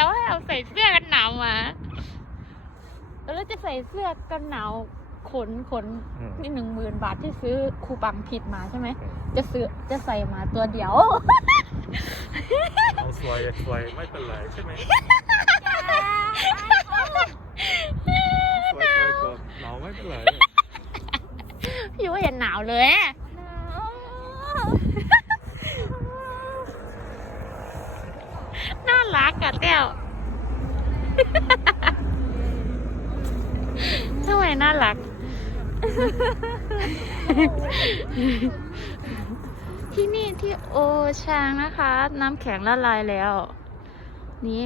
แล้วให้เราใส่เสื้อกันหนาวมาแล้วจะใส่เสื้อกันหนาวขนขนอืม นี่หนึ่งหมื่นบาทที่ซื้อคูปังผิดมาใช่ไหม จะซื้อจะใส่มาตัวเดียว เอาสวยสวยไม่เป็นไรใช่ไหมสวยสวยกดหนาวไม่เป็นไร พี่ว่าเห็นหนาวเลยน่า รักอะเต้วทำไมน่ารัก ที่นี่ที่โอชางนะคะ น้ำแข็งละลายแล้ว นี้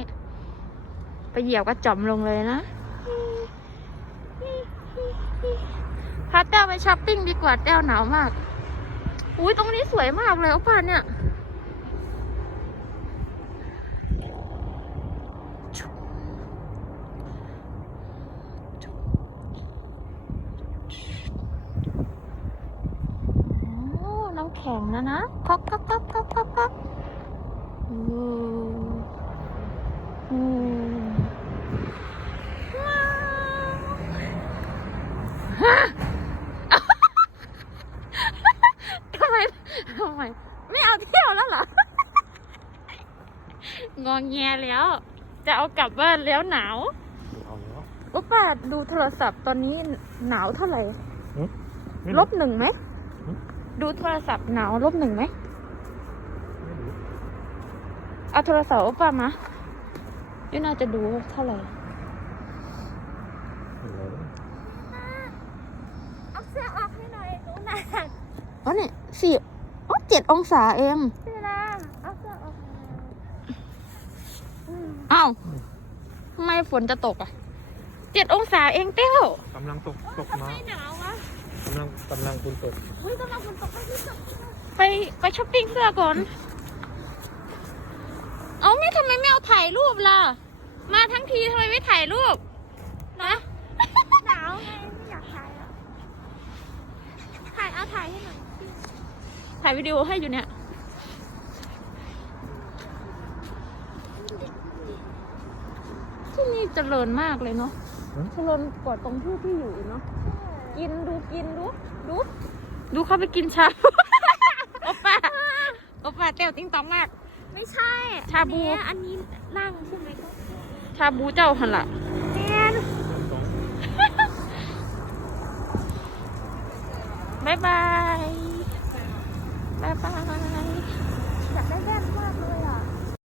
ไปเหยียบกระจอมลงเลยนะพาแต้วไปช้อปปิ้งดีกว่าแต้วหนาวมาก อุ้ยตรงนี้สวยมากเลยโอป้าเนี่ย โอ้ น้ำแข็งนะนะพักพักพักพักพักพักอ้โอ้ว้าวฮะทำไมทำไมไม่เอาเที่ยวแล้วเหรององแงแล้ว จะเอากลับบ้านแล้วหนาวเอาแล้วโอ้ป้าดูโทรศัพท์ตอนนี้หนาวเท่าไหร่ไม่ลรู้ บหนึ่งไหมหืมดูโทรศัพท์หนาวลบหนึ่งไหมไม่รู้เอาโทรศัพท์โอป้ามายูน่าจะดูเท่าไหร่ ไม่รู้เอาเสื้อออกให้หน่อยหนูหนักอ๋อเนี่ยสี่อ๋อเจ็ดองศาเอง เสื้อละเอาเสื้อออกให้หน่อย อืมอ้าวทำไมฝนจะตกอะเจ็ดองศาเองเต้วกำลังตกตกมาไม่หนาววะกำลังกำลังคุณตกเฮ้ยกำลังฝนตกไม่ที่ตกไปไปช้อปปิ้งเสื้อก่อน เอาไม่ทำไมไม่เอาถ่ายรูปล่ะ มาทั้งทีทำไมไม่ถ่ายรูปนะหนาวไงไม่อยากถ่ายอะถ่ายเอาถ่ายให้หน่อยถ่ายวิดีโอให้อยู่เนี่ย ที่นี่เจริญมากเลยเนาะเจริญกว่าตรงที่ที่อยู่อีกเนาะกินดูกินดูดูดูเขาไปกินชาโอป้าโอป้าเต้วติ้งตองมาก ไม่ใช่ชาบูอันนี้อันนี้ร่างใช่ไหมก็ชาบูเจ้าหันละแมนตรงบายบายบายบาย